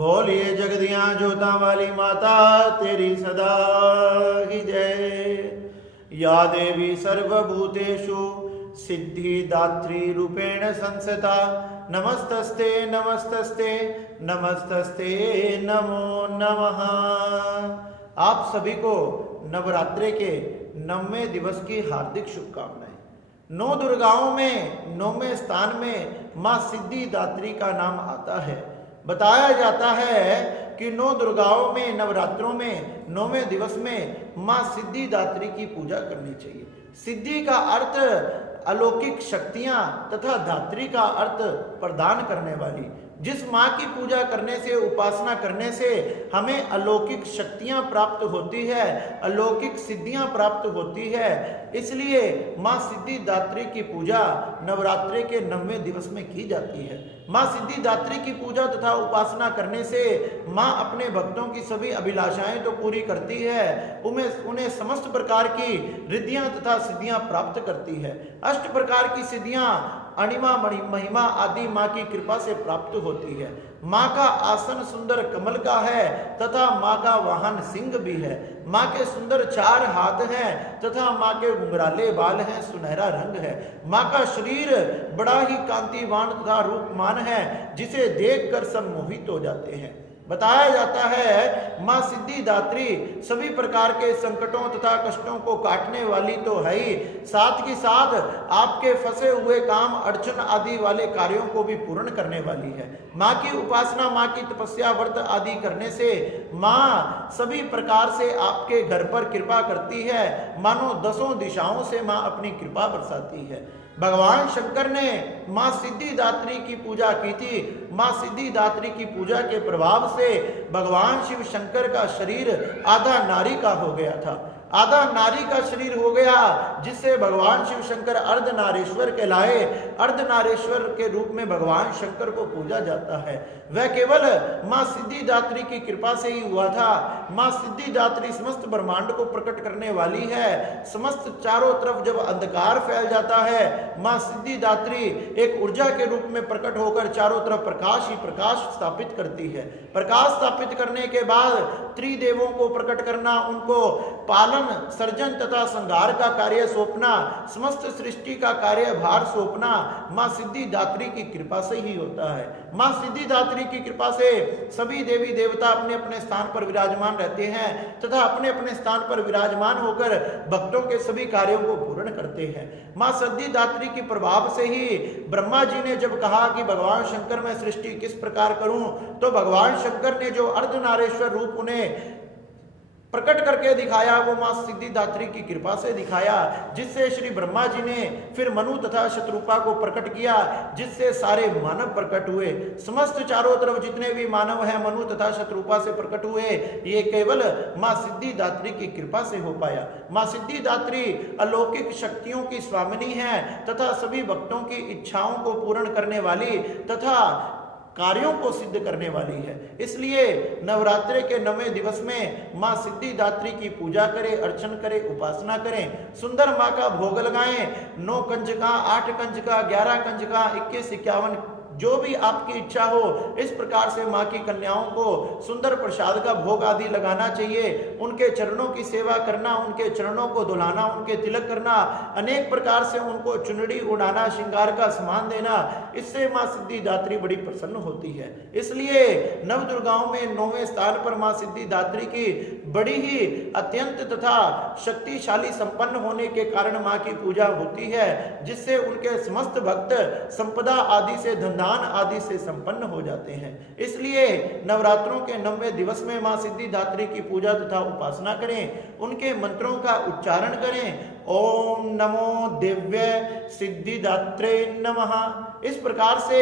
बोलिए जगदियां जोता वाली माता तेरी सदा ही जय। या देवी सर्वभूतेषु सिद्धिदात्री रूपेण संस्थिता नमस्तस्ते नमस्तस्ते नमस्तस्ते नमो नमः। आप सभी को नवरात्रे के 9वें दिवस की हार्दिक शुभकामनाएं। 9 दुर्गाओं में 9वें स्थान में मां सिद्धिदात्री का नाम आता है। बताया जाता है कि 9 दुर्गाओं में नवरात्रों में 9वें दिवस में मां सिद्धिदात्री की पूजा करनी चाहिए। सिद्धि का अर्थ अलौकिक शक्तियां तथा धात्री का अर्थ प्रदान करने वाली। जिस मां की पूजा करने से, उपासना करने से हमें अलौकिक शक्तियां प्राप्त होती है, अलौकिक सिद्धियां प्राप्त होती है, इसलिए मां सिद्धिदात्री की पूजा नवरात्रे के 9वें दिवस में की जाती है। मां सिद्धिदात्री की पूजा तथा उपासना करने से मां अपने भक्तों की सभी अभिलाषाएं तो पूरी करती है, उन्हें समस्त प्रकार की रिद्धियां तथा सिद्धियां प्राप्त करती है। 8 प्रकार की सिद्धियां अणिमा महिमा आदि मां की कृपा से प्राप्त होती है। मां का आसन सुंदर कमल का है तथा मां का वाहन सिंह भी है। मां के सुंदर 4 हाथ हैं तथा मां के घुंघराले बाल हैं, सुनहरा रंग है। मां का शरीर बड़ा ही कांतिवान तथा रूपमान है, जिसे देखकर सब मोहित हो जाते हैं। बताया जाता है मां सिद्धिदात्री सभी प्रकार के संकटों तथा कष्टों को काटने वाली तो है ही, साथ ही साथ आपके फंसे हुए काम, अड़चन आदि वाले कार्यों को भी पूर्ण करने वाली है। मां की उपासना, मां की तपस्या, व्रत आदि करने से मां सभी प्रकार से आपके घर पर कृपा करती है, मानो 10 दिशाओं से मां अपनी कृपा बरसाती है। भगवान शंकर ने मां सिद्धिदात्री की पूजा की थी। मां सिद्धिदात्री की पूजा के प्रभाव से भगवान शिव शंकर का शरीर आधा नारी का हो गया था, आधा नारी का शरीर हो गया, जिससे भगवान शिव शंकर अर्धनारीश्वर कहलाए। अर्धनारीश्वर के रूप में भगवान शंकर को पूजा जाता है। वह केवल मां सिद्धिदात्री की कृपा से ही हुआ था। मां सिद्धिदात्री समस्त ब्रह्मांड को प्रकट करने वाली है। समस्त चारों तरफ जब अंधकार फैल जाता है, मां सिद्धिदात्री एक ऊर्जा के रूप में प्रकट होकर चारों तरफ प्रकाश ही प्रकाश स्थापित करती है। प्रकाश स्थापित करने के बाद त्रिदेवों को प्रकट करना, उनको पालन, सर्जन तथा संहार का कार्य सौंपना, समस्त सृष्टि का कार्य भार सौंपना मां सिद्धिदात्री की कृपा से ही होता है। मां सिद्धिदात्री की कृपा से सभी देवी देवता अपने अपने स्थान पर विराजमान रहते हैं तथा अपने अपने स्थान पर विराजमान होकर भक्तों के सभी कार्यों को पूर्ण करते हैं। मां सिद्धिदात्री के प्रभाव से ही ब्रह्मा जी ने जब कहा कि भगवान शंकर मैं सृष्टि किस प्रकार करूं, तो भगवान शंकर ने जो अर्धनारीश्वर रूप उन्हें प्रकट करके दिखाया, वो मां सिद्धिदात्री की कृपा से दिखाया, जिससे श्री ब्रह्मा जी ने फिर मनु तथा शत्रुपा को प्रकट किया, जिससे सारे मानव प्रकट हुए। समस्त चारों तरफ जितने भी मानव हैं मनु तथा शत्रुपा से प्रकट हुए, ये केवल मां सिद्धिदात्री की कृपा से हो पाया। मां सिद्धिदात्री अलौकिक शक्तियों की स्वामिनी है तथा सभी भक्तों की इच्छाओं को पूर्ण करने वाली तथा कार्यों को सिद्ध करने वाली है। इसलिए नवरात्रे के 9वें दिवस में मां सिद्धिदात्री की पूजा करें, अर्चन करें, उपासना करें, सुंदर मां का भोग लगाएं। 9 कंजका, 8 कंजका, 11 कंजका, 21, 51 जो भी आपकी इच्छा हो, इस प्रकार से मां की कन्याओं को सुंदर प्रसाद का भोग आदि लगाना चाहिए। उनके चरणों की सेवा करना, उनके चरणों को धुलाना, उनके तिलक करना, अनेक प्रकार से उनको चुनरी उड़ाना, श्रृंगार का सामान देना, इससे मां सिद्धिदात्री बड़ी प्रसन्न होती है। इसलिए नव दुर्गाओं में 9वें स्थान पर मां सिद्धिदात्री की बड़ी ही अत्यंत तथा शक्तिशाली संपन्न होने के कारण मां की पूजा होती है, जिससे उनके समस्त भक्त संपदा आदि से, धनदान आदि से संपन्न हो जाते हैं। इसलिए नवरात्रों के 9वें दिवस में मां सिद्धिदात्री की पूजा तथा उपासना करें, उनके मंत्रों का उच्चारण करें। ओम नमो दिव्य सिद्धिदात्रे नमः। इस प्रकार से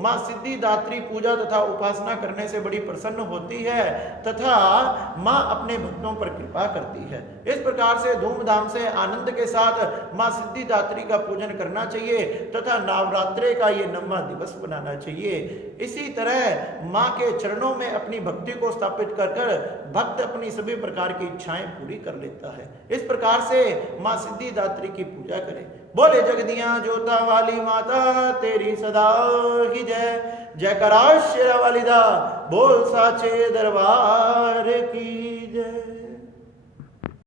मां सिद्धिदात्री पूजा तथा उपासना करने से बड़ी प्रसन्न होती है तथा मां अपने भक्तों पर कृपा करती है। इस प्रकार से धूमधाम से आनंद के साथ मां सिद्धिदात्री का पूजन करना चाहिए तथा नवरात्रे का ये 9वां दिवस बनाना चाहिए। इसी तरह मां के चरणों में अपनी भक्ति को स्थापित कर भक्त अपनी सभी प्रकार की इच्छाएं पूरी कर लेता है। इस प्रकार से मां सिद्धिदात्री की पूजा करें। बोले जगदियां जोता वाली माता तेरी सदा ही जय। जयकारा शेरा वाली दा बोल साचे दरबार की।